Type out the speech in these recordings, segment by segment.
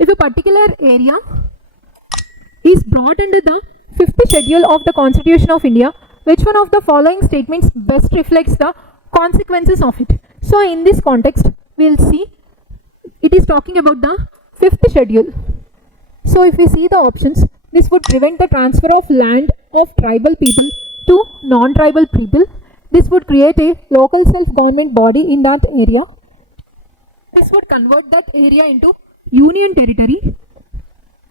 if a particular area is brought under the 5th schedule of the Constitution of India, which one of the following statements best reflects the consequences of it? So in this context, we will see it is talking about the 5th schedule. So if we see the options, this would prevent the transfer of land of tribal people to non-tribal people. This would create a local self-government body in that area. This would convert that area into union territory.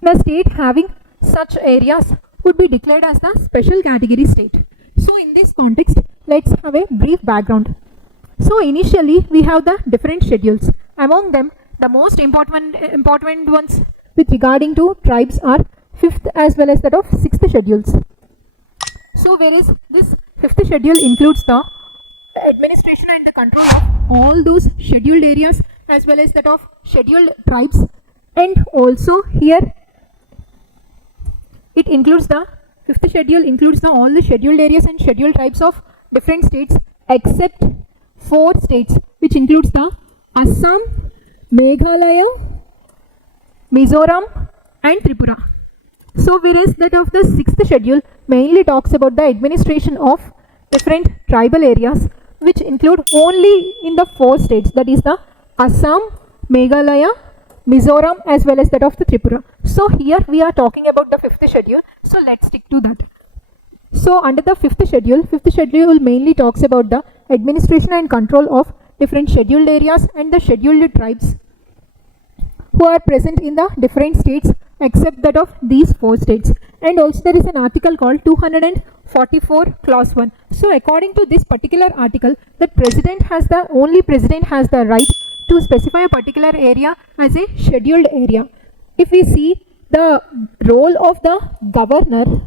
The state having such areas would be declared as the special category state. So in this context, let's have a brief background. So initially we have the different schedules. Among them, the most important ones with regarding to tribes are 5th as well as that of 6th schedules. So whereas this 5th schedule includes the administration and the control of all those scheduled areas as well as that of scheduled tribes, and also here it includes the 5th schedule includes all the scheduled areas and scheduled tribes of different states except 4 states, which includes the Assam, Meghalaya, Mizoram and Tripura. So whereas that of the 6th schedule mainly talks about the administration of different tribal areas, which include only in the 4 states, that is the Assam, Meghalaya, Mizoram as well as that of the Tripura. So here we are talking about the 5th schedule, so let's stick to that. So under the 5th schedule mainly talks about the administration and control of different scheduled areas and the scheduled tribes who are present in the different states except that of these 4 states. And also there is an article called 244 clause 1. So according to this particular article, the only president has the right to specify a particular area as a scheduled area. If we see the role of the governor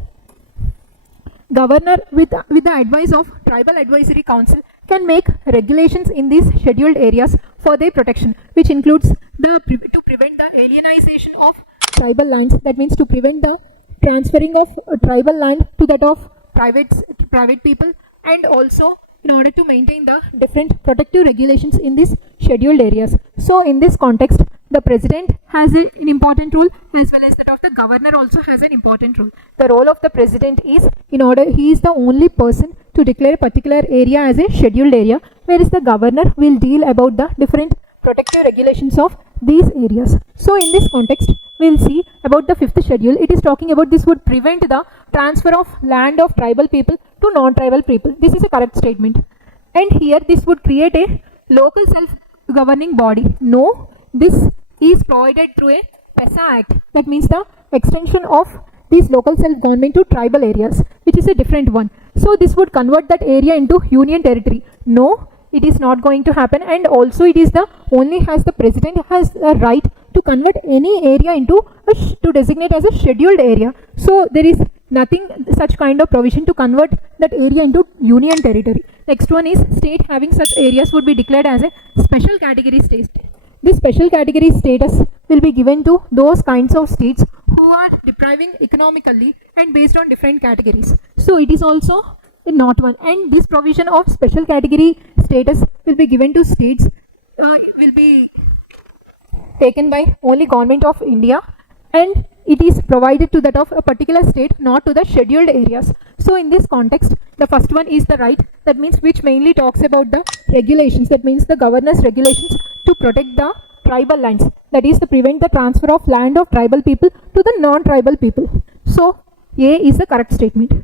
with the advice of Tribal Advisory Council can make regulations in these scheduled areas for their protection, which includes to prevent the alienization of tribal lands. That means to prevent the transferring of tribal land to that of private people, and also in order to maintain the different protective regulations in these scheduled areas. So in this context, the president has an important role as well as that of the governor also has an important role. The role of the president is he is the only person to declare a particular area as a scheduled area, whereas the governor will deal about the different protective regulations of these areas. So in this context, we will see about the 5th schedule. It is talking about this would prevent the transfer of land of tribal people to non-tribal people. This is a correct statement. And here this would create a local self-governing body. No, this is provided through a PESA Act. That means the extension of these local self-government to tribal areas, which is a different one. So this would convert that area into union territory. No, it is not going to happen. And also it is the president has a right to convert any area into to designate as a scheduled area. So there is nothing such kind of provision to convert that area into union territory. Next one is state having such areas would be declared as a special category state. This special category status will be given to those kinds of states who are depriving economically and based on different categories. So it is also not one, and this provision of special category status will be given to states will be taken by only Government of India, and it is provided to that of a particular state, not to the scheduled areas. So in this context, the first one is the right, that means which mainly talks about the regulations, that means the governor's regulations to protect the tribal lands, that is to prevent the transfer of land of tribal people to the non-tribal people. So A is the correct statement.